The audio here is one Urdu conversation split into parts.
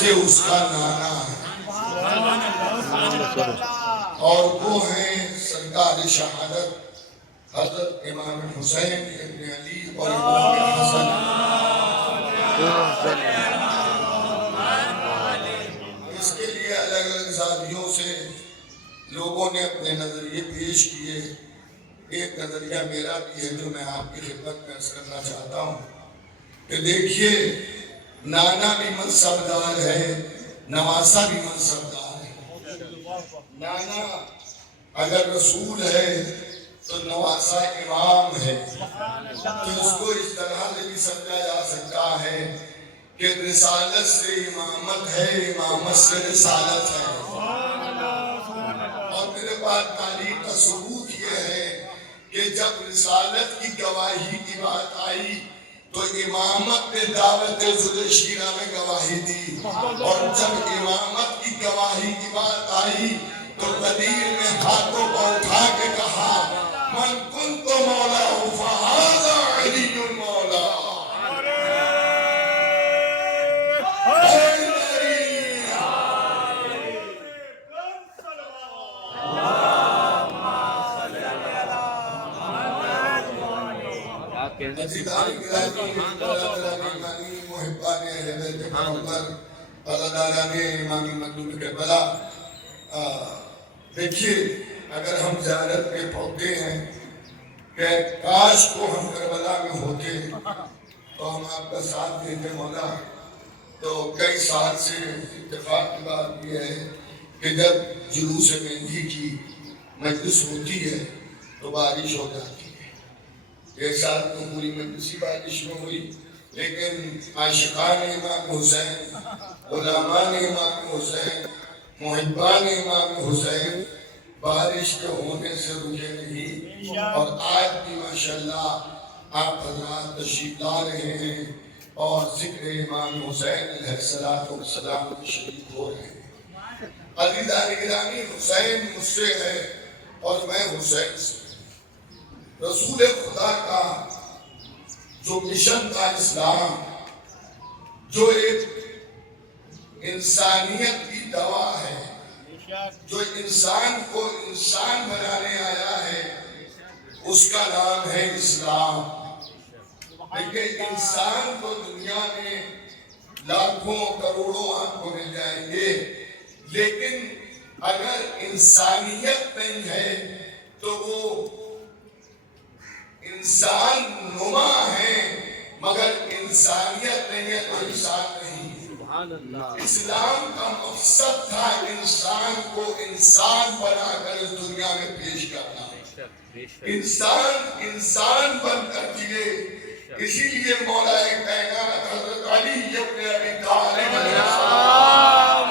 سے اس کا نانا ہے اور وہ ہیں سرکار شہادت حضرت امام حسین ابن علی اور امام حسن۔ اس کے لیے الگ الگ زاویوں سے لوگوں نے اپنے نظریے پیش کیے۔ ایک نظریہ میرا بھی ہے جو میں آپ کی خدمت میں عرض کرنا چاہتا ہوں کہ دیکھیے، نانا بھی منصبدار ہے، نواسا بھی منصبدار ہے۔ نانا اگر رسول ہے تو نواسا امام ہے، تو اس کو اس طرح سے بھی سمجھا جا سکتا ہے کہ رسالت سے امامت ہے، امامت سے رسالت ہے۔ اور میرے پاس تاریخ کا ثبوت یہ ہے کہ جب رسالت کی گواہی کی بات آئی تو امامت نے دعوت ذوالشیرہ میں گواہی دی، اور جب امامت کی گواہی کی بات آئی تو قدیر نے ہاتھوں کو اٹھا کے کہا من کنت مولا فہذا علی المولا۔ محبان اہل بیت محمد عزاداران امام مظلوم کربلا، دیکھیے اگر ہم زیارت میں پہنچتے ہیں کہ کاش کو ہم کربلا میں ہوتے تو ہم آپ کا ساتھ دیتے مولا، تو کئی سال سے اتفاق کی بات یہ ہے کہ جب جلوس مہندی کی مجلس ہوتی ہے تو بارش ہو جاتی ہے۔ ایک سال تو پوری مجلسی بارش میں ہوئی، لیکن عاشقان امام حسین، علماء امام حسین، محبان امام حسین بارش کے ہونے سے رکے نہیں، اور آج بھی ماشاءاللہ آپ حضرات تشریف لا رہے ہیں اور ذکر امام حسین علیہ السلام میں شریک ہو رہے ہیں۔ عزیزان گرامی، حسین مجھ سے ہے اور میں حسین سے۔ رسول خدا کا جو مشن تھا اسلام، جو ایک انسانیت کی دوا ہے، جو انسان کو انسان بنانے آیا ہے، اس کا نام ہے اسلام۔ دیکھیں، انسان تو دنیا میں لاکھوں کروڑوں آپ کو مل جائیں گے، لیکن اگر انسانیت نہیں ہے تو وہ انسان نما ہے، مگر انسانیت نہیں ہے تو انسان نہیں۔ اسلام کا مقصد تھا انسان کو انسان بنا کر اس دنیا میں پیش کرنا، انسان بن کر جیے۔ اسی لیے مولا کائنات حضرت علی ابن ابی طالب علیہ السلام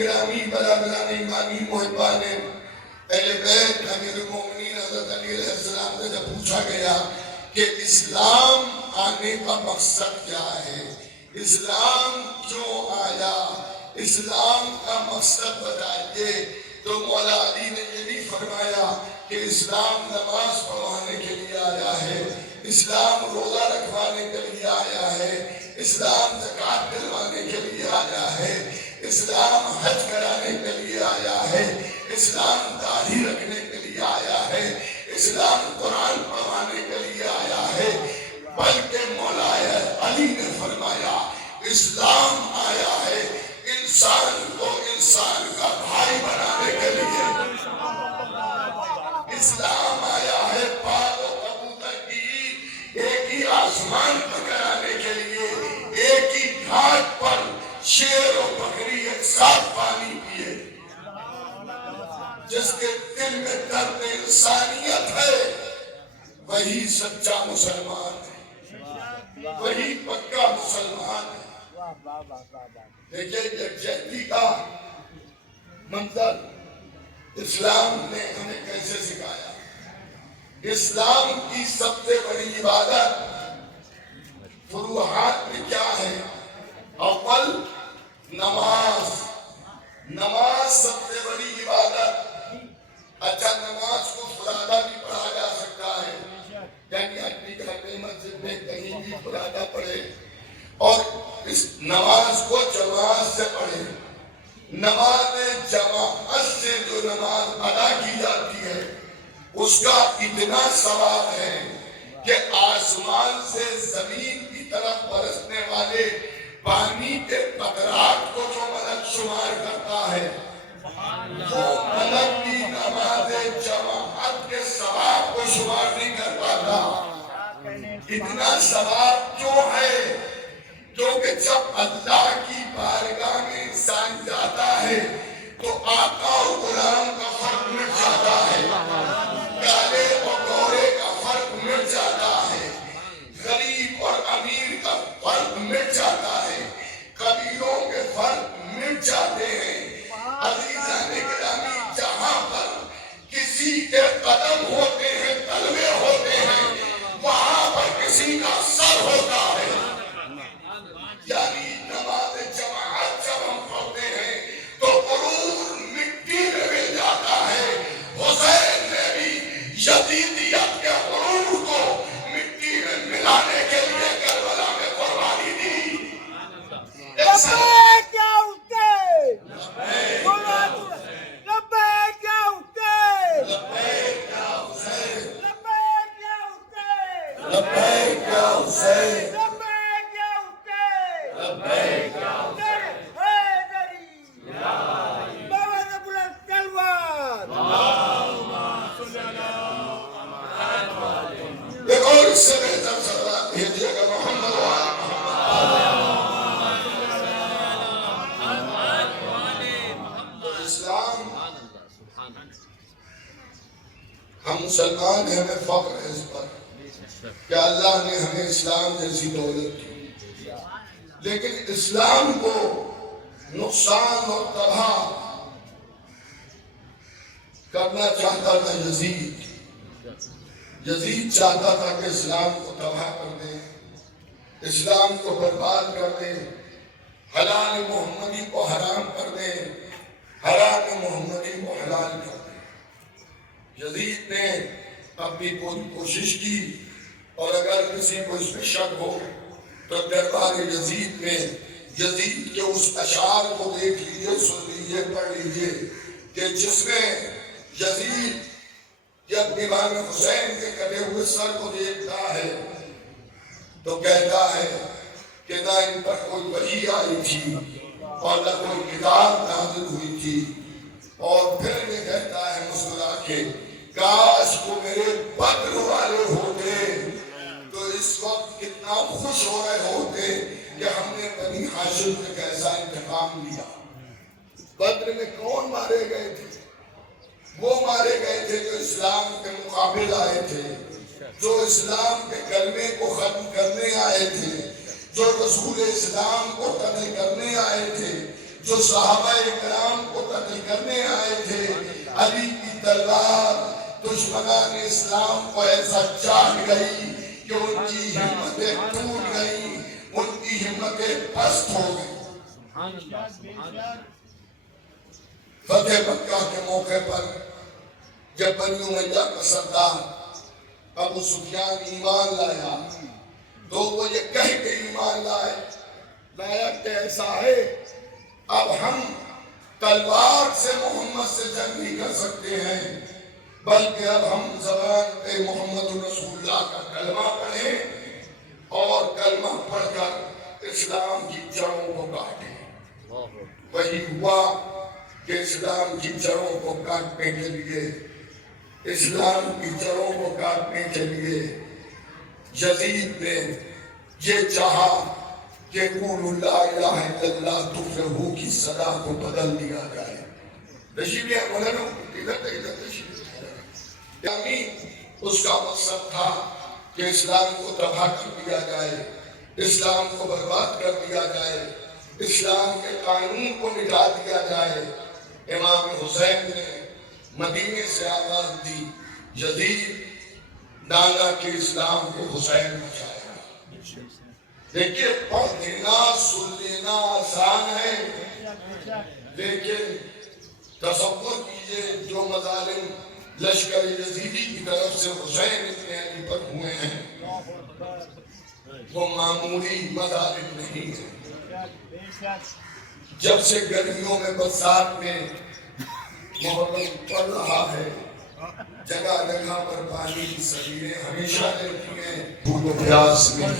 گرامی برادران ایمانی محبان اہل بیت امیر المومنین حضرت علی علیہ السلام سے جب پوچھا گیا کہ اسلام آنے کا مقصد کیا ہے، اسلام کیوں آیا، اسلام کا مقصد بتائیے، تو مولا علی نے یہ نہیں فرمایا کہ اسلام نماز پڑھوانے کے لیے آیا ہے، اسلام روزہ رکھوانے کے لیے آیا ہے، اسلام زکوٰۃ دلوانے کے لیے آیا ہے، اسلام حج کرانے کے لیے آیا ہے، اسلام داڑھی رکھنے کے لیے آیا ہے، اسلام قرآن پڑھوانے کے لیے آیا ہے، بلکہ مولا علی نے فرمایا اسلام آیا ہے انسان کو انسان کا بھائی بنانے کے لیے، اسلام آیا ہے پاک و کبوتر کی ایک ہی آسمان پکڑانے کے لیے، ایک ہی گھاٹ پر شیر و بکری ایک ساتھ پانی پیے۔ جس کے دل میں درد انسانیت ہے وہی سچا مسلمان ہے، وہی پکا مسلمان ہے۔ دیکھیں یکجہتی کا منظر اسلام نے ہمیں کیسے سکھایا۔ اسلام کی سب سے بڑی عبادت فروحات میں کیا ہے؟ اول نماز نماز سب سے بڑی عبادت. اچھا نماز کو فرادہ بھی پڑھا جا سکتا ہے, یعنی اپنی گھر میں مسجد میں کہیں بھی فرادہ پڑھے اور اس نماز کو جماعت سے پڑھے. نماز جماعت سے جو نماز ادا کی جاتی ہے اس کا اتنا ثواب ہے کہ آسمان سے زمین کی طرف برسنے والے پانی کے قطرات کو جو ملک شمار کرتا ہے وہ ملک کی نماز جماعت کے ثواب کو شمار نہیں کر پاتا. اتنا ثواب کیوں ہے؟ کیونکہ جب اللہ کی بارگاہ میں انسان جاتا ہے تو آقا اور غلام کا فرق مٹ جاتا ہے, کالے اور گورے کا فرق مٹ جاتا ہے, غریب اور امیر کا فرق مٹ جاتا ہے, قبیلوں کے فرق مٹ جاتے ہیں. عزیزان گرامی, جہاں پر کسی کے قدم ہوتے ہیں, تلوے ہوتے ہیں, وہاں پر کسی کا سر ہوتا ہے. یعنی نماز جماعت جب ہم پڑھتے ہیں تو غرور مٹی میں مل جاتا ہے. حسین نے بھی یزیدیت کے غرور کو مٹی میں ملانے کے لیے کربلا میں قربانی دی. ایک اور اس سے بہتر سلام بھیجیے گا محمد اسلام. ہم مسلمان ہیں, ہمیں فخر ہے اس پر کہ اللہ نے ہمیں اسلام جیسی دولت دی, لیکن اسلام کو نقصان اور تباہ کرنا چاہتا تھا یزید. یزید چاہتا تھا کہ اسلام کو تباہ کر دے, اسلام کو برباد کر دے, حلال محمدی کو حرام کر دے, حرام محمدی کو حلال کر دے. یزید نے اپنی پوری کوشش کی, اور اگر کسی کو اس میں شک ہو تو دربار یزید میں یزید کے اس اشعار کو دیکھ لیجئے, سن لیجئے, پڑھ لیجئے کہ جس میں یزید جب امام حسین کے کٹے ہوئے سر کو دیکھتا ہے تو کہتا ہے کہ نہ ان پر کوئی وحی آئی تھی اور نہ کوئی کتاب نازل ہوئی تھی, اور پھر یہ کہتا ہے مسکرا کے کاش کو میرے بدر والے ہوتے تو اس وقت کتنا خوش ہو رہے ہوتے کہ ہم نے بنی ہاشم میں کیسا انتقام لیا. بدر میں کون مارے گئے تھے؟ وہ مارے گئے تھے جو اسلام کے مقابل آئے تھے, جو اسلام کے کلمے کو ختم کرنے آئے تھے, جو رسول اسلام کو قتل کرنے آئے تھے, جو صحابہ کرام کو قتل کرنے آئے تھے. علی کی تلوار دشمنان اسلام کو ایسا چاٹ گئی کہ ان کی ہمتیں ٹوٹ گئی, ان کی ہمتیں پست ہو گئی. فتح مکہ کے موقع پر جب بنی امیہ کا سردار ابو سفیان ایمان لایا تو وہ یہ کہہ کے ایمان لایا کہ ایسا ہے اب ہم تلوار سے محمد سے جنگ نہیں کر سکتے ہیں, بلکہ اب ہم زبان پہ محمد رسول اللہ کا کلمہ پڑھیں اور کلمہ پڑھ کر اسلام کی جڑوں کو کاٹیں. وہی ہوا کہ اسلام کی جڑوں کو کاٹنے کے لیے یزید نے یہ چاہا کہ قولوا لا الہ الا اللہ تفلحوا کی صدا کو بدل دیا جائے. تشریف ہے مولانا, ادھر تشریف. یعنی اس کا مقصد تھا کہ اسلام کو تباہ کر دیا جائے, اسلام کو برباد کر دیا جائے, اسلام کے قانون کو مٹا دیا جائے. امام حسین نے مدینے سے آواز دی, یزید دانا کے اسلام کو حسین بچایا. دیکھیے پڑھ لینا سن لینا آسان ہے, لیکن تصور کیجئے جو مظالم لشکر یزیدی کی طرف سے حسین ابن علی پر ہوئے ہیں وہ معمولی مظالم نہیں ہیں۔ جب سے گرمیوں میں برسات میں محرم پڑ رہا ہے، جگہ جگہ پر پانی کی سبیلیں ہمیشہ رہتی ہیں بھوک و پیاس میں۔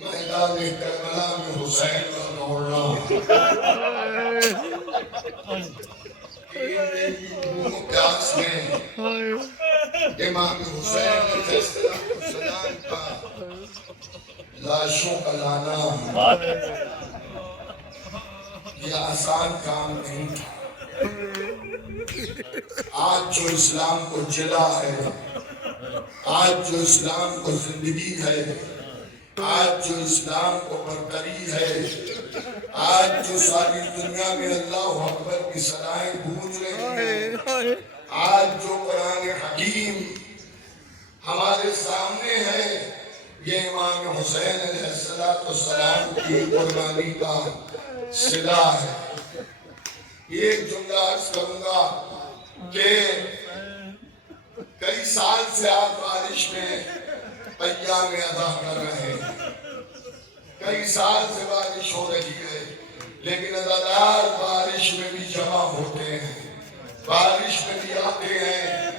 میدان کربلا میں حسین کا دوڑنا، بھوک و پیاس میں امام حسین علیہ السلام کا لاشوں کا لانا یہ آسان کام نہیں تھا۔ آج جو اسلام کو جلا ہے، آج جو اسلام کو زندگی ہے، آج جو اسلام کو برتری ہے، آج جو ساری دنیا میں اللہ اکبر کی صدائیں گونج رہی ہیں، آج جو قرآن حکیم ہمارے سامنے ہے، یہ امام حسین علیہ السلام کی قربانی کا صلہ ہے۔ ایک جملہ عرض کروں گا کہ کئی سال سے آپ بارش میں ایام ادا کر رہے ہیں، کئی سال سے بارش ہو رہی ہے، لیکن عزادار بارش میں بھی جمع ہوتے ہیں، بارش میں بھی آتے ہیں،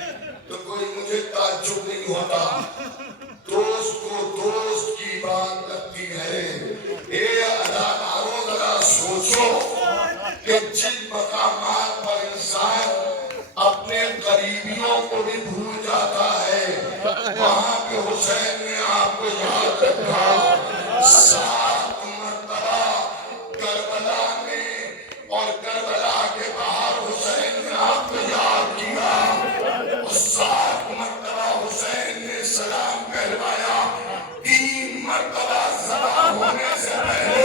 تو کوئی مجھے تعجب نہیں ہوتا۔ دوست کو دوست کی بات لگتی ہے۔ اے عزاداروں ذرا سوچو کہ جن مقامات پر انسان اپنے قریبیوں کو بھی بھول جاتا ہے، وہاں پہ حسین نے آپ کو یاد رکھا۔ 7 مرتبہ کربلا میں اور کربلا کے باہر حسین نے آپ کو یاد کیا، اور 7 مرتبہ حسین نے سلام کہلوایا، 3 مرتبہ ذبح ہونے سے پہلے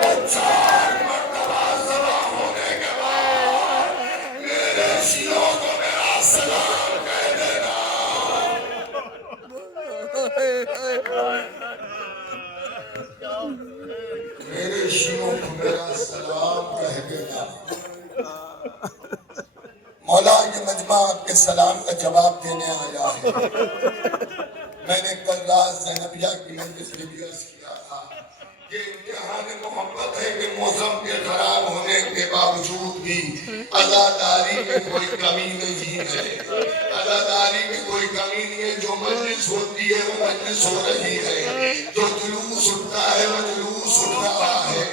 اور 4 مرتبہ ذبح ہونے کے بعد میرے شیعوں کو میرا سلام کہہ دینا۔ میرے شیعوں کو میرا سلام کہہ دینا۔ مولا یہ مجمع آپ کے سلام کا جواب دینے آیا ہے۔ میں نے کل رات زینبیہ کی مجلس میں بھی عرض کیا تھا کہ امتحان محبت ہے کہ موسم کے خراب ہونے کے باوجود بھی عزاداری میں کوئی کمی نہیں ہے، عزاداری میں کوئی کمی نہیں ہے۔ جو مجلس ہوتی ہے وہ مجلس ہو رہی ہے، جو جلوس اٹھتا ہے وہ جلوس اٹھ رہا ہے،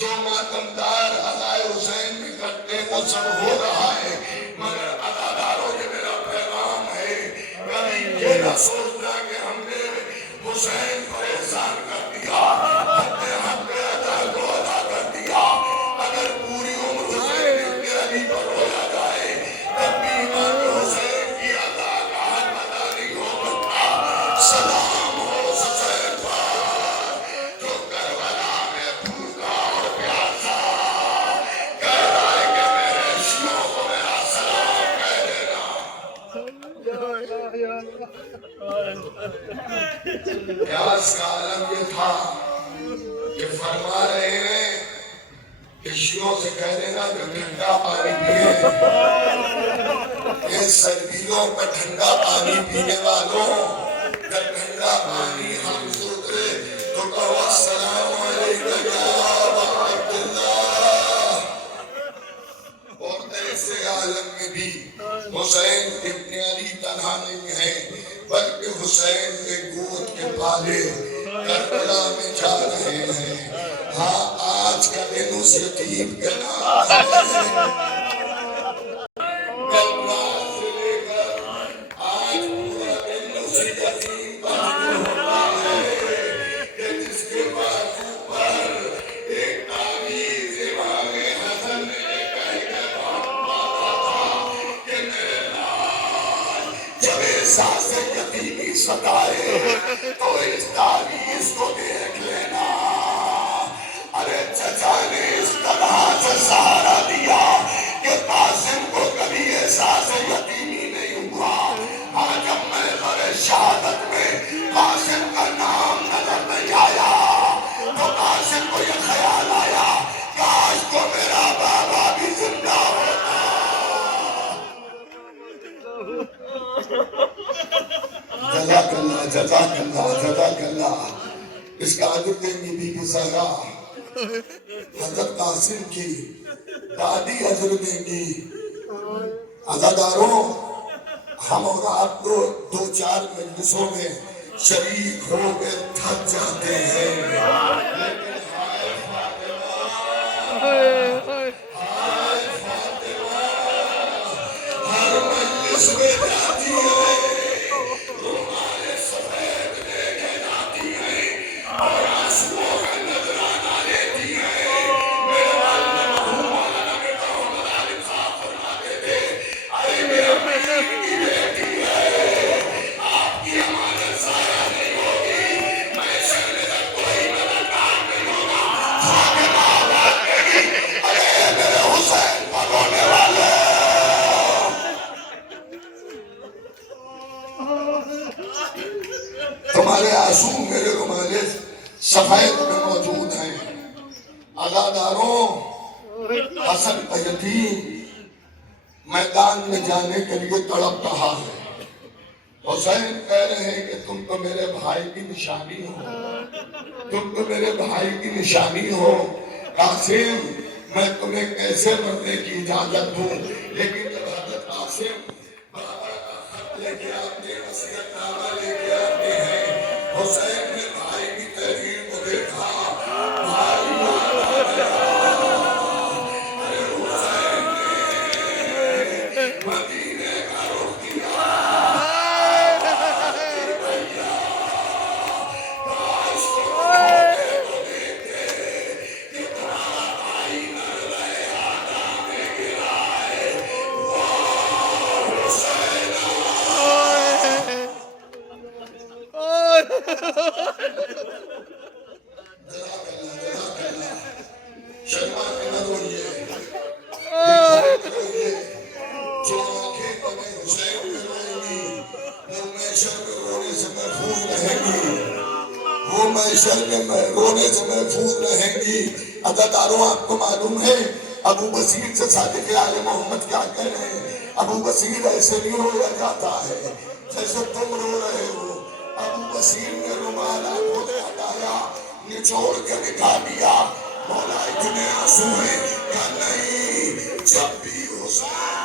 جو ماتمدار عزائے حسین میں کرتے ہیں وہ سب ہو رہا ہے۔ مگر عزاداروں یہ میرا پیغام ہے، کبھی یہ نہ سوچنا کہ ہم نے حسین پر احسان کر دیا، ہم نے حق ادا کو ادا کر دیا۔ اگر پوری عمر حسین ابن علی پر رویا جائے تب بھی امام حسین کی ادا کا حق ادا نہیں ہو سکتا۔ سلام ہو حسین پر جو کربلا میں بھوکا اور پیاسا کہہ رہا ہے کہ میرے شیعوں کو میرا سلام کہہ دینا۔ پیاس کا عالم یہ تھا کہ فرما رہے ہیں کہ شیعوں سے کہہ دینا کہ ٹھنڈا پانی پیئے، ان سردیوں پر ٹھنڈا پانی پینے والوں، جب ٹھنڈا پانی ہم اترے تو کہو السلام علیکم یا ابا عبداللہ۔ اور ایسے عالم میں بھی حسین ابن علی تنہا نہیں ہے، بلکہ حسین کے گود کے پالے کربلا میں جا رہے ہیں۔ ہاں آج کا دن اس یتیم کے نام ہے۔ کل رات سے لے کر آج پورا دن اس یتیم پر ہوتا ہے کہ جس کے بازو پر ایک تعویذ امام حسن نے کہہ کے باندھا تھا کہ میرے لال جب احساس یتیمی ستائے تو اس تعویذ کو دیکھ لینا۔ ارے چچا نے اس طرح سے سہارا دیا کہ قاسم کو کبھی احساس یتیمی نہیں ہوا۔ آج جب میں غر شہادت میں قاسم کا نام جزاک اللہ جزاک اللہ. اس کا عدد دیں گی بی بی زہرا حضرت قاسم کی دادی حضرت دیں گی. عزاداروں ہم اور آپ کو دو چار مجلسوں میں شریک ہو کے تھک جاتے ہیں، لیکن ہائے فاطمہ ہائے فاطمہ ہر مجلس میں جاتی ہے، رومال سفید لے کے جاتی ہے اور آنسوؤں کا نذرانہ لیتی ہے. میرے والد مرحوم مولانا بیٹا محمد عالم صاحب فرماتے تھے، ارے میرا پیر کی بیٹی ہے، آپ کی امانت ضائع نہیں ہوگی، میں شرنے تک کوئی مددگار نہیں ہوگا. فاطمہ آواز نہیں، ارے میرے حسین پر رونے والے. تمہارے آنسو میرے رومال سفید میں موجود ہیں. عزاداروں حسن کا یتیم میدان میں جانے کے لیے تڑپ رہا ہے. حسین کہہ رہے ہیں کہ تم تو میرے بھائی کی نشانی ہو، تم تو میرے بھائی کی نشانی ہو. قاسم میں تمہیں کیسے مرنے کی اجازت دوں؟ لیکن جب حضرت قاسم بابا کا خط لے کے آتے، وصیت نامہ لے کے آتے ہیں، حسین نے بھائی کی تحریر کو دیکھا، بھائی یاد آ گیا. ارے حسین نے مدینے کا رخ کیا. شرما کے نہ روئیے، جو آنکھیں تمہیں حسین میں روئیں گی وہ محشر میں رونے سے محفوظ رہیں گی، وہ محشر میں رونے سے محفوظ رہیں گی. عزاداروں آپ کو معلوم ہے ابو بصیر سے صادق آل محمد کیا کہہ رہے ہیں؟ ابو بصیر ایسے نہیں رویا جاتا ہے جیسے تم رو رہے ہو. ابو بصیر نے رومال آنکھوں سے ہٹایا، نچوڑ کے دکھا دیا، مولا اتنے آنسو ہیں کہ نہیں، جب بھی حسین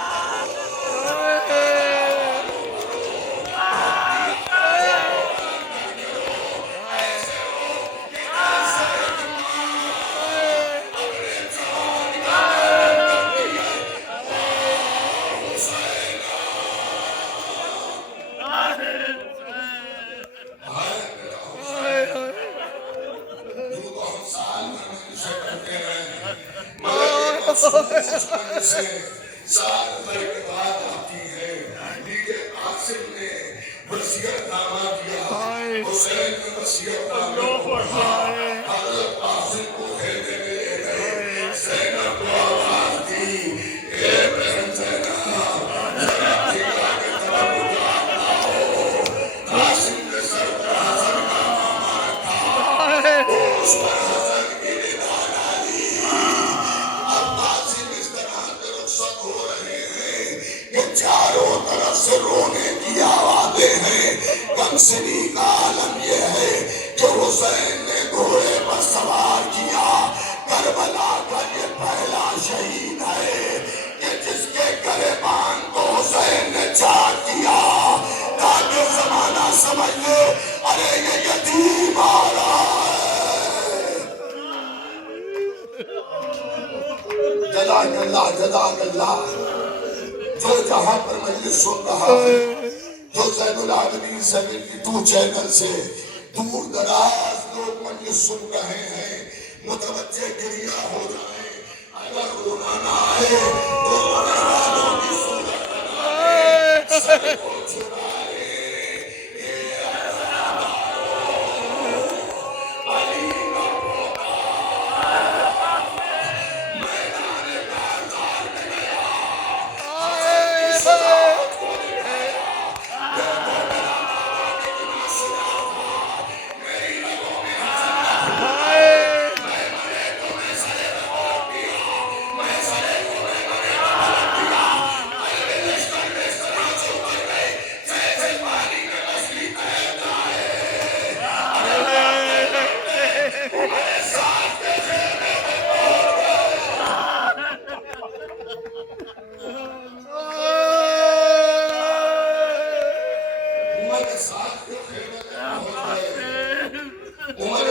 سے سال بھر کے بعد آتی ہے. لیکن قاسم نے وصیت نامہ دیا، حسین نے وصیت نامہ کو پڑھا، حضرت قاسم کو گھیرنے میں لے گئے. زینب کو آواز دی، اے بہن زینب ذرا جگہ کی طرف اٹھا لاؤ. قاسم کے سر پر حسن کا ماما رکھا، اس پر حسن کی ندا ڈالی. اب قاسم اس طرح کے رخصت ہو رہے ہیں کہ چاروں طرف سے رونے کی آوازیں ہیں. غم سنی کا عالم یہ ہے کہ حسین نے گھوڑے پر سوار کیا. کربلا کا یہ پہلا شہید ہے کہ جس کے گریبان کو حسین نے چاک کیا تاکہ زمانہ سمجھ لے ارے یہ یتیم آ رہا ہے. جزاک اللہ جزاک اللہ. جو جہاں پر مجلس سن رہا ہے، جو زین العابدین 72 چینل سے دور دراز لوگ مجلس سن رہے ہیں، متوجہ گریہ ہو جائیں. اگر رونا نہ آئے تو رونے والوں کی صورت بنائے، سر کو چھڑائے. علی کا پوتا میدان کارزار میں گیا، حسن کی شجاعت کو دکھایا. اے مومنہ بابا کتنا سنا تھا، میری رگوں میں حسن کا خون ہے. میں مرے تو میں سرے رگوں کیا، میں سرے کو میں مرے کا ملک دیا. اے لشکر میں اس طرح سے اتر گئے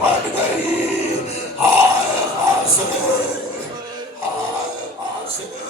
پھٹ گئی، ہائے حسرت، ہائے حسرت۔